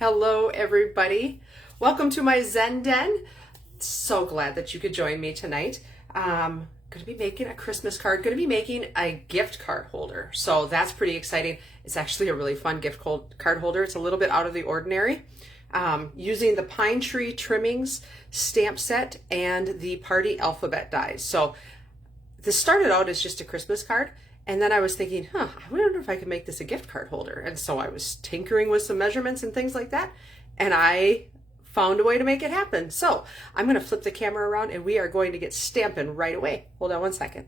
Hello everybody. Welcome to my Zen Den. So glad that you could join me tonight. Going to be making a Christmas card, going to be making a gift card holder. So that's pretty exciting. It's actually a really fun gift card holder. It's a little bit out of the ordinary. Using the pine tree trimmings stamp set and the party alphabet dies. So this started out as just a Christmas card. And then I was thinking, I wonder if I could make this a gift card holder. And so I was tinkering with some measurements and things like that. And I found a way to make it happen. So I'm going to flip the camera around and we are going to get stamping right away. Hold on one second.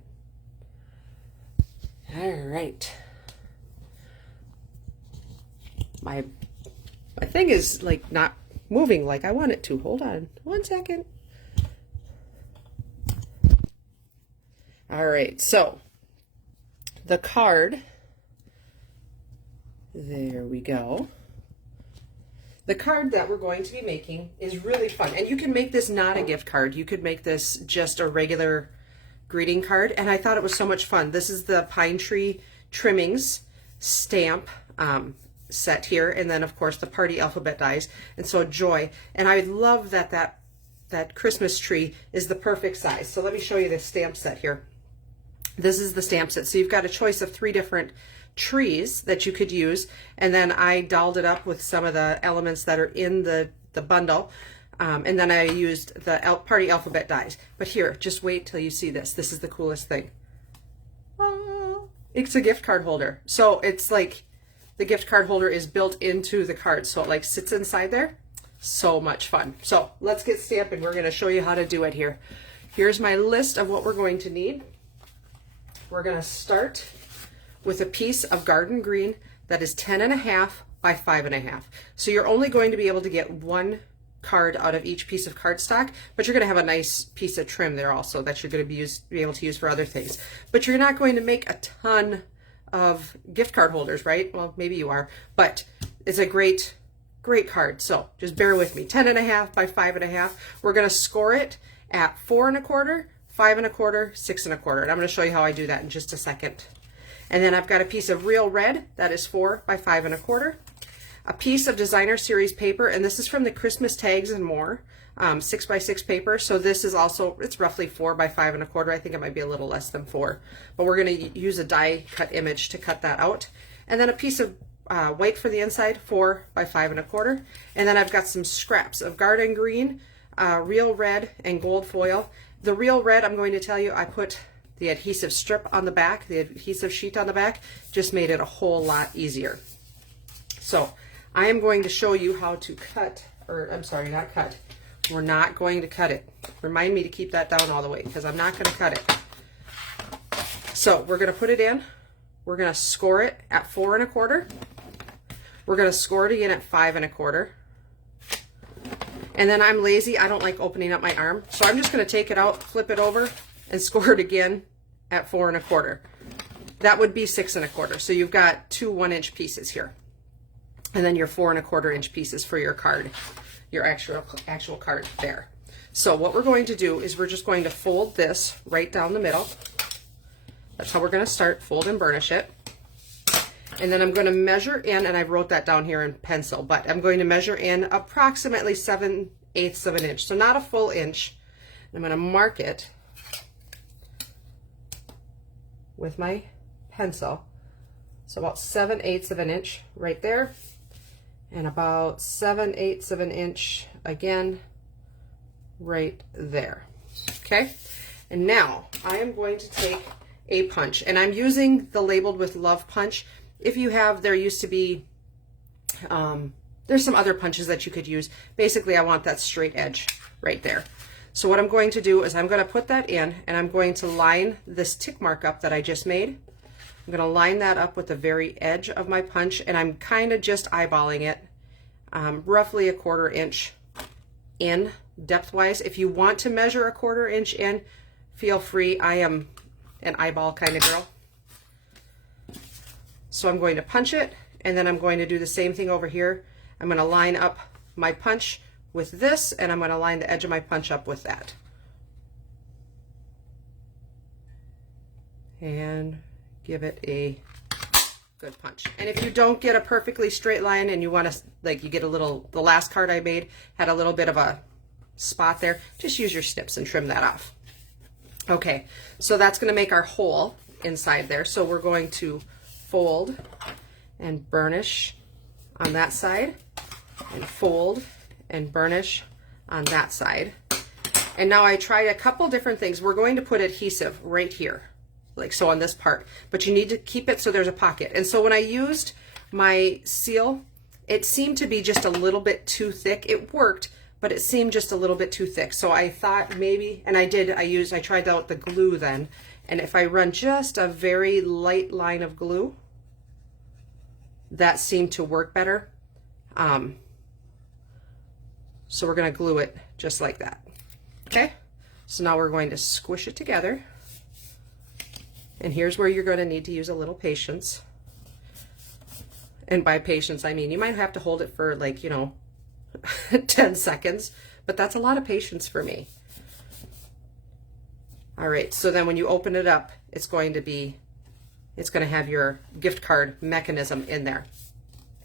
All right. My thing is like not moving like I want it to. Hold on one second. All right. So the card, there we go. The card that we're going to be making is really fun. And you can make this not a gift card. You could make this just a regular greeting card. And I thought it was so much fun. This is the pine tree trimmings stamp set here. And then of course the party alphabet dies. And so joy. And I love that that Christmas tree is the perfect size. So let me show you this stamp set here. This is the stamp set. So you've got a choice of 3 different trees that you could use. And then I dolled it up with some of the elements that are in the bundle. And then I used the party alphabet dies. But here, just wait till you see this. This is the coolest thing. It's a gift card holder. So it's like the gift card holder is built into the card. So it like sits inside there. So much fun. So let's get stamping. We're going to show you how to do it here. Here's my list of what we're going to need. We're going to start with a piece of garden green that is 10.5 by 5.5. So you're only going to be able to get 1 card out of each piece of cardstock, but you're going to have a nice piece of trim there also that you're going to be able to use for other things. But you're not going to make a ton of gift card holders, right? Well, maybe you are, but it's a great card. So just bear with me. 10.5 by 5.5. We're going to score it at 4 1/4, 5 1/4, 6 1/4. And I'm going to show you how I do that in just a second. And then I've got a piece of real red that is 4 by 5 1/4. A piece of designer series paper, and this is from the Christmas Tags and More 6 by 6 paper. So this is also, it's roughly 4 by 5 1/4. I think it might be a little less than 4, but we're going to use a die cut image to cut that out. And then a piece of white for the inside, 4 by 5 1/4. And then I've got some scraps of garden green, real red, and gold foil. The real red, I'm going to tell you, I put the adhesive strip on the back, the adhesive sheet on the back, just made it a whole lot easier. So I am going to show you how to cut, or I'm sorry, not cut. We're not going to cut it. Remind me to keep that down all the way because I'm not going to cut it. So we're going to put it in. We're going to score it at 4 1/4. We're going to score it again at 5 1/4. And then I'm lazy. I don't like opening up my arm. So I'm just going to take it out, flip it over, and score it again at 4 1/4. That would be 6 1/4. So you've got 2 1-inch pieces here. And then your 4 1/4-inch pieces for your card, your actual card there. So what we're going to do is we're just going to fold this right down the middle. That's how we're going to start. Fold and burnish it. And then I'm going to measure in, and I wrote that down here in pencil, but I'm going to measure in approximately 7/8 of an inch. So not a full inch. I'm going to mark it with my pencil. So about 7/8 of an inch right there. And about 7/8 of an inch again right there. Okay. And now I am going to take a punch, and I'm using the Labeled with Love punch. If you have, there used to be, there's some other punches that you could use. Basically, I want that straight edge right there. So what I'm going to do is I'm going to put that in, and I'm going to line this tick mark up that I just made. I'm going to line that up with the very edge of my punch, and I'm kind of just eyeballing it, roughly a 1/4 inch in depth-wise. If you want to measure a 1/4 inch in, feel free. I am an eyeball kind of girl. So I'm going to punch it, and then I'm going to do the same thing over here. I'm going to line up my punch with this, and I'm going to line the edge of my punch up with that. And give it a good punch. And if you don't get a perfectly straight line and you want to, like, you get a little, the last card I made had a little bit of a spot there, just use your snips and trim that off. Okay, so that's going to make our hole inside there. So we're going to fold and burnish on that side, and fold and burnish on that side. And now I tried a couple different things. We're going to put adhesive right here, like so on this part, but you need to keep it so there's a pocket. And so when I used my seal, it seemed to be just a little bit too thick. It worked, but it seemed just a little bit too thick. So I thought maybe, and I tried out the glue then, and if I run just a very light line of glue, that seemed to work better. So we're gonna glue it just like that. Okay, so now we're going to squish it together. And here's where you're gonna need to use a little patience. And by patience, I mean, you might have to hold it for like, 10 seconds, but that's a lot of patience for me. All right, so then when you open it up, it's going to have your gift card mechanism in there.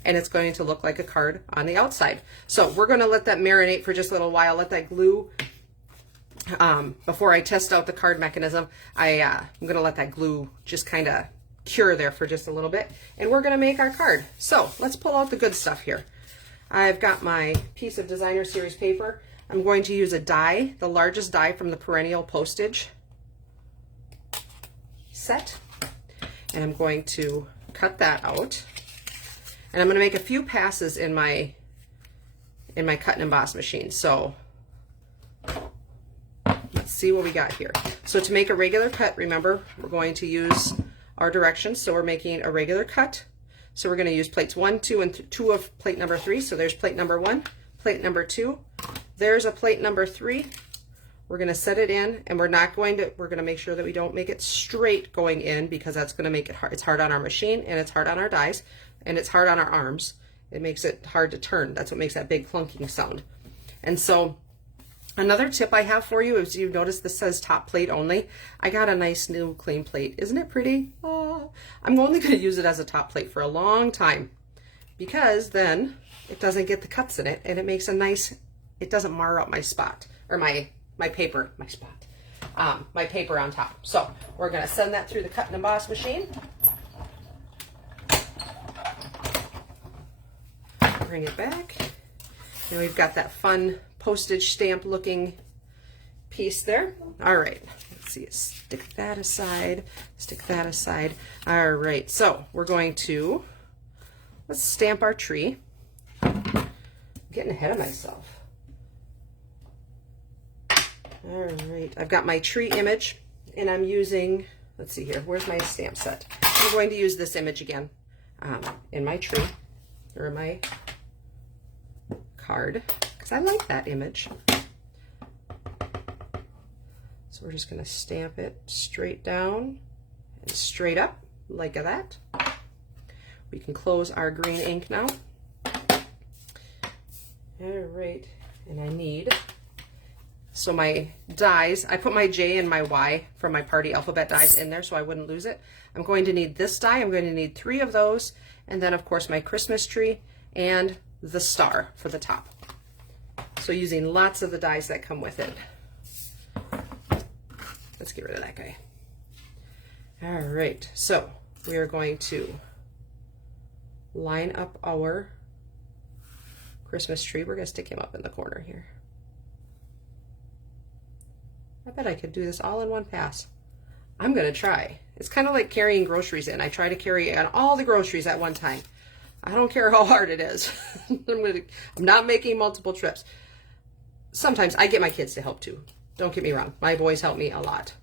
And it's going to look like a card on the outside. So we're gonna let that marinate for just a little while, let that glue, before I test out the card mechanism, I'm gonna let that glue just kind of cure there for just a little bit. And we're gonna make our card. So let's pull out the good stuff here. I've got my piece of designer series paper. I'm going to use a die, the largest die from the perennial postage set. And I'm going to cut that out. And I'm going to make a few passes in my cut and emboss machine. So let's see what we got here. So to make a regular cut, remember, we're going to use our directions. So we're making a regular cut. So we're going to use plates 1, 2, and 2 of plate number 3. So there's plate number 1, plate number 2. There's a plate number 3. We're going to set it in, and we're going to make sure that we don't make it straight going in, because that's going to make it hard. It's hard on our machine, and it's hard on our dies, and it's hard on our arms. It makes it hard to turn. That's what makes that big clunking sound. And so another tip I have for you is, you notice this says top plate only. I got a nice new clean plate. Isn't it pretty? Oh, I'm only going to use it as a top plate for a long time, because then it doesn't get the cuts in it, and it makes a nice, it doesn't mar up my spot, or my paper on top. So we're going to send that through the cut and emboss machine. Bring it back. And we've got that fun postage stamp looking piece there. All right, let's see, stick that aside, stick that aside. All right, so we're going to, let's stamp our tree. I'm getting ahead of myself. All right, I've got my tree image, and I'm using, let's see here, where's my stamp set? I'm going to use this image again in my tree, or my card, because I like that image. So we're just going to stamp it straight down and straight up, like that. We can close our green ink now. All right, and I need, so my dies, I put my J and my Y from my party alphabet dies in there so I wouldn't lose it. I'm going to need this die. I'm going to need 3 of those. And then, of course, my Christmas tree and the star for the top. So using lots of the dies that come with it. Let's get rid of that guy. All right, so we are going to line up our Christmas tree. We're going to stick him up in the corner here. I bet I could do this all in one pass. I'm going to try. It's kind of like carrying groceries in. I try to carry in all the groceries at one time. I don't care how hard it is. I'm not making multiple trips. Sometimes I get my kids to help too. Don't get me wrong. My boys help me a lot.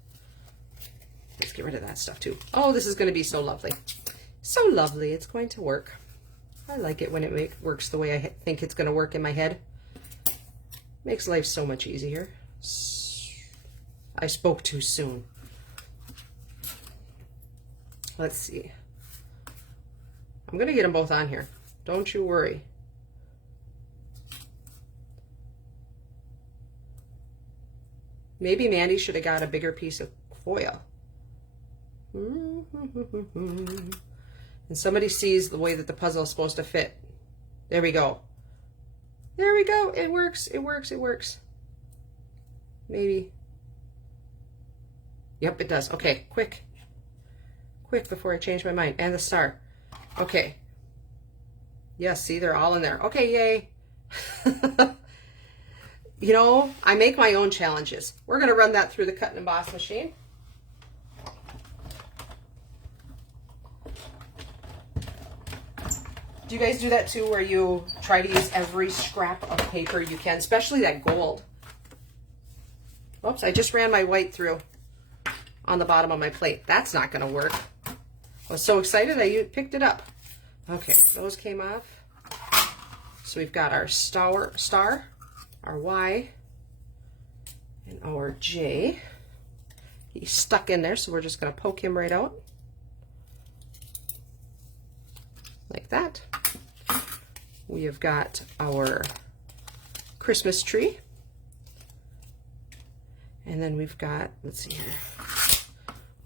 Let's get rid of that stuff too. Oh, this is going to be so lovely. So lovely. It's going to work. I like it when it works the way I think it's going to work in my head. Makes life so much easier. I spoke too soon. Let's see. I'm going to get them both on here. Don't you worry. Maybe Mandy should have got a bigger piece of foil. And and somebody sees the way that the puzzle is supposed to fit. There we go. There we go. It works. It works. It works. Maybe. Yep, it does. Okay, quick. Quick before I change my mind. And the star. Okay. Yes, see, they're all in there. Okay, yay. You know, I make my own challenges. We're going to run that through the cut and emboss machine. Do you guys do that too, where you try to use every scrap of paper you can, especially that gold? Oops, I just ran my white through on the bottom of my plate. That's not going to work. I was so excited I picked it up. Okay, those came off. So we've got our star, our Y, and our J. He's stuck in there, so we're just going to poke him right out. Like that. We have got our Christmas tree. And then we've got, let's see here,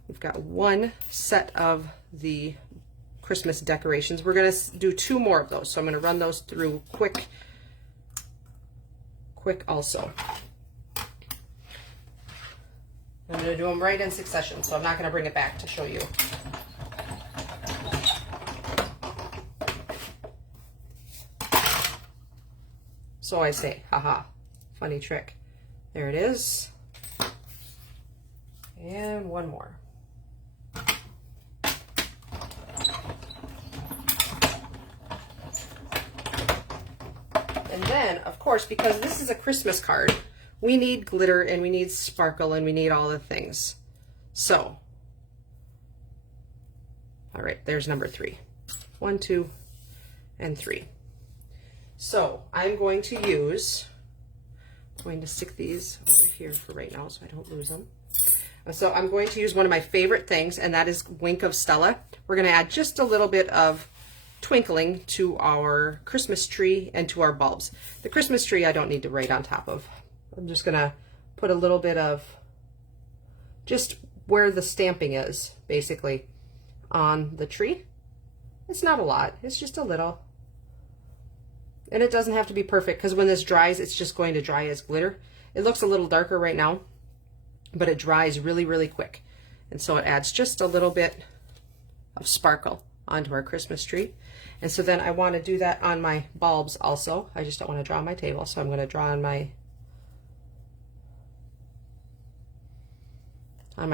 we've got one set of the Christmas decorations. We're going to do 2 more of those, so I'm going to run those through quick also. I'm going to do them right in succession, so I'm not going to bring it back to show you. So I say, haha, funny trick. There it is. And one more. And then, of course, because this is a Christmas card, we need glitter and we need sparkle and we need all the things. So, all right, there's number 3. 1, 2, and 3. So I'm going to stick these over here for right now so I don't lose them. So I'm going to use one of my favorite things, and that is Wink of Stella. We're going to add just a little bit of twinkling to our Christmas tree and to our bulbs. The Christmas tree I don't need to write on top of. I'm just going to put a little bit of just where the stamping is, basically, on the tree. It's not a lot. It's just a little. And it doesn't have to be perfect, because when this dries, it's just going to dry as glitter. It looks a little darker right now, but it dries really, really quick. And so it adds just a little bit of sparkle onto our Christmas tree. And so then I want to do that on my bulbs also. I just don't want to draw on my table, so I'm going to draw on my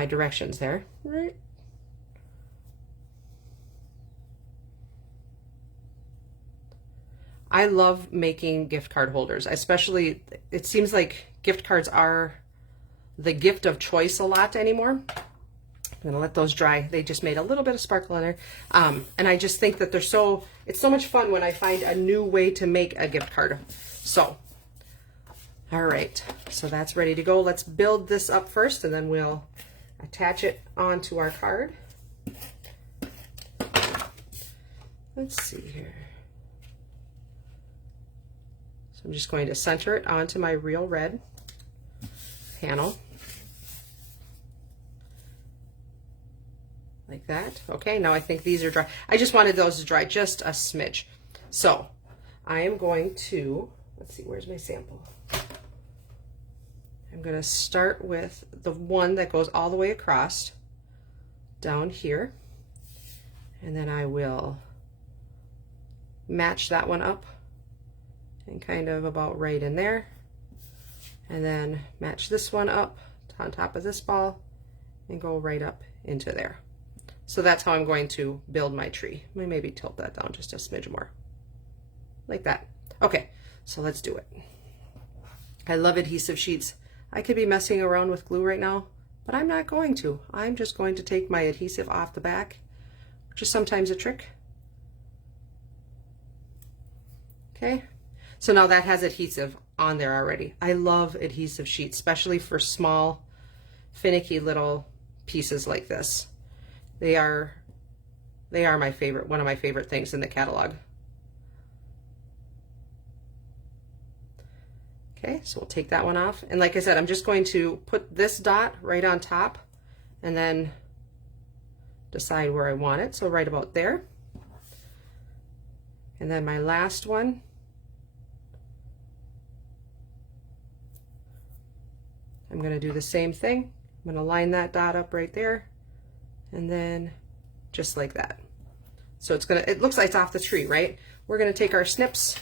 directions there. Right. I love making gift card holders, especially, it seems like gift cards are the gift of choice a lot anymore. I'm gonna let those dry. They just made a little bit of sparkle in there. And I just think that it's so much fun when I find a new way to make a gift card. So, all right, so that's ready to go. Let's build this up first, and then we'll attach it onto our card. Let's see here. So I'm just going to center it onto my real red panel. Like that. Okay, now I think these are dry. I just wanted those to dry just a smidge. So I am going to, let's see, where's my sample? I'm going to start with the one that goes all the way across down here. And then I will match that one up and kind of about right in there. And then match this one up on top of this ball and go right up into there. So that's how I'm going to build my tree. Let me maybe tilt that down just a smidge more. Like that. Okay, so let's do it. I love adhesive sheets. I could be messing around with glue right now, but I'm not going to. I'm just going to take my adhesive off the back, which is sometimes a trick. Okay, so now that has adhesive on there already. I love adhesive sheets, especially for small, finicky little pieces like this. They are my favorite, one of my favorite things in the catalog. Okay, so we'll take that one off. And like I said, I'm just going to put this dot right on top and then decide where I want it. So right about there. And then my last one, I'm going to do the same thing. I'm going to line that dot up right there, and then just like that. So it looks like it's off the tree, right? We're going to take our snips,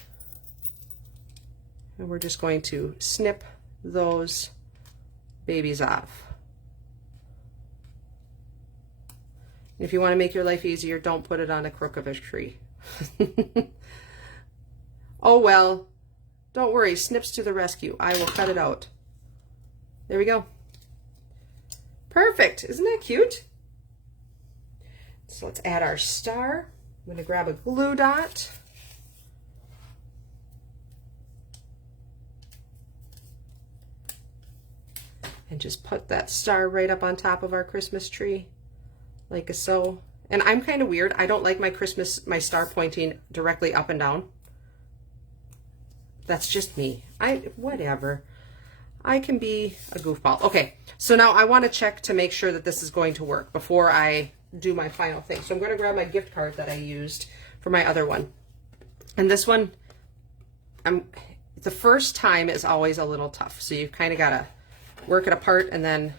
and we're just going to snip those babies off. If you want to make your life easier, don't put it on a crook of a tree. Oh well, don't worry, snips to the rescue. I will cut it out. There we go. Perfect. Isn't that cute? So let's add our star. I'm going to grab a glue dot. And just put that star right up on top of our Christmas tree, like so. And I'm kind of weird. I don't like my star pointing directly up and down. That's just me. Whatever. I can be a goofball. Okay, so now I want to check to make sure that this is going to work before I do my final thing. So I'm going to grab my gift card that I used for my other one. And this one, the first time is always a little tough. So you've kind of got to work it apart and then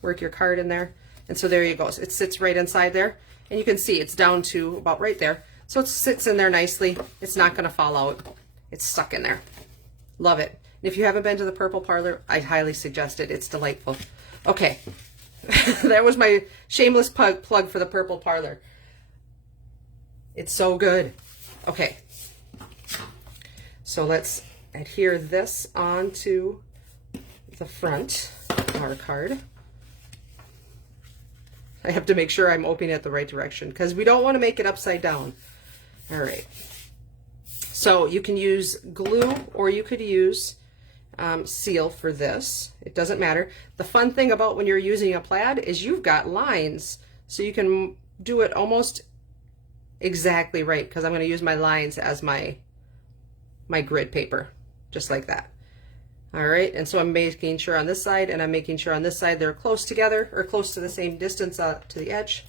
work your card in there. And so there you go. It sits right inside there. And you can see it's down to about right there. So it sits in there nicely. It's not going to fall out. It's stuck in there. Love it. If you haven't been to the Purple Parlor, I highly suggest it. It's delightful. Okay, that was my shameless plug for the Purple Parlor. It's so good. Okay, so let's adhere this onto the front of our card. I have to make sure I'm opening it the right direction because we don't want to make it upside down. All right. So you can use glue or you could use seal for this. It doesn't matter. The fun thing about when you're using a plaid is you've got lines, so you can do it almost exactly right, because I'm going to use my lines as my grid paper, just like that. All right, and so I'm making sure on this side and I'm making sure on this side they're close together or close to the same distance to the edge.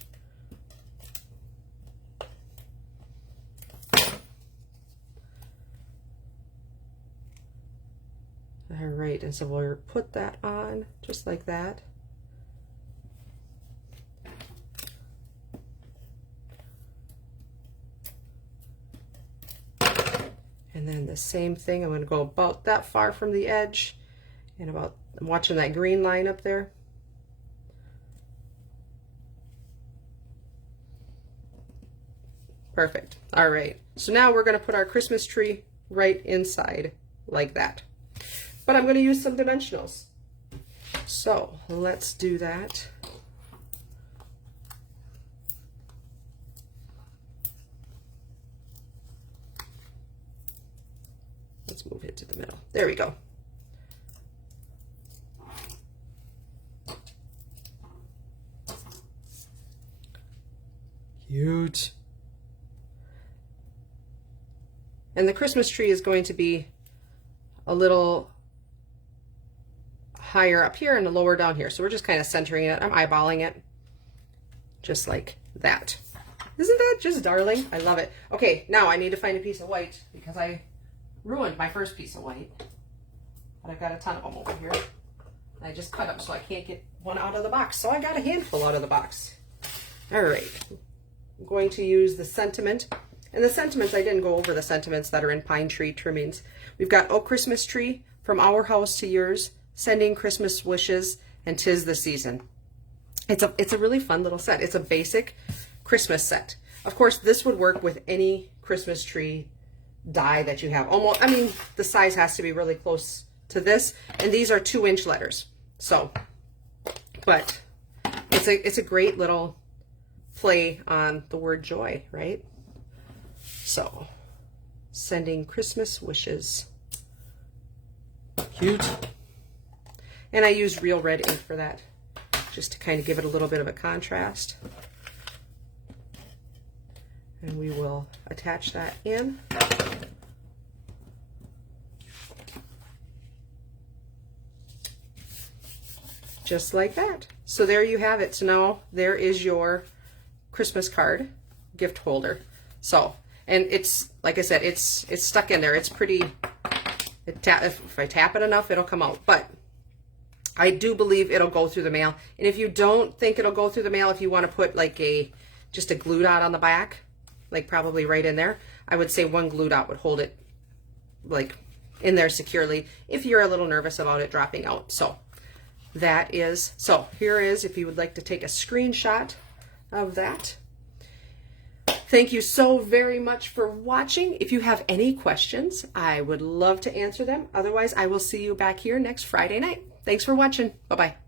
All right, and so we'll put that on just like that. And then the same thing, I'm going to go about that far from the edge and I'm watching that green line up there. Perfect. All right, so now we're going to put our Christmas tree right inside like that. But I'm going to use some dimensionals. So let's do that. Let's move it to the middle. There we go. Cute. And the Christmas tree is going to be a little higher up here and lower down here. So we're just kind of centering it. I'm eyeballing it just like that. Isn't that just darling? I love it. Okay, now I need to find a piece of white because I ruined my first piece of white. But I've got a ton of them over here. I just cut them so I can't get one out of the box. So I got a handful out of the box. All right. I'm going to use the sentiment. And the sentiments, I didn't go over the sentiments that are in pine tree trimmings. We've got "Oh Christmas Tree," "From Our House to Yours," "Sending Christmas Wishes," and "'Tis the Season." It's a really fun little set. It's a basic Christmas set. Of course, this would work with any Christmas tree die that you have. Almost, I mean, the size has to be really close to this, and these are 2-inch letters. So, but it's a great little play on the word joy, right? So, "Sending Christmas Wishes." Cute. And I used real red ink for that, just to kind of give it a little bit of a contrast. And we will attach that in. Just like that. So there you have it. So now there is your Christmas card gift holder. So And it's, like I said, it's stuck in there. It's pretty, if I tap it enough, it'll come out. But I do believe it'll go through the mail. And if you don't think it'll go through the mail, if you want to put like just a glue dot on the back, like probably right in there, I would say one glue dot would hold it like in there securely if you're a little nervous about it dropping out. So here is, if you would like to take a screenshot of that. Thank you so very much for watching. If you have any questions, I would love to answer them. Otherwise, I will see you back here next Friday night. Thanks for watching. Bye-bye.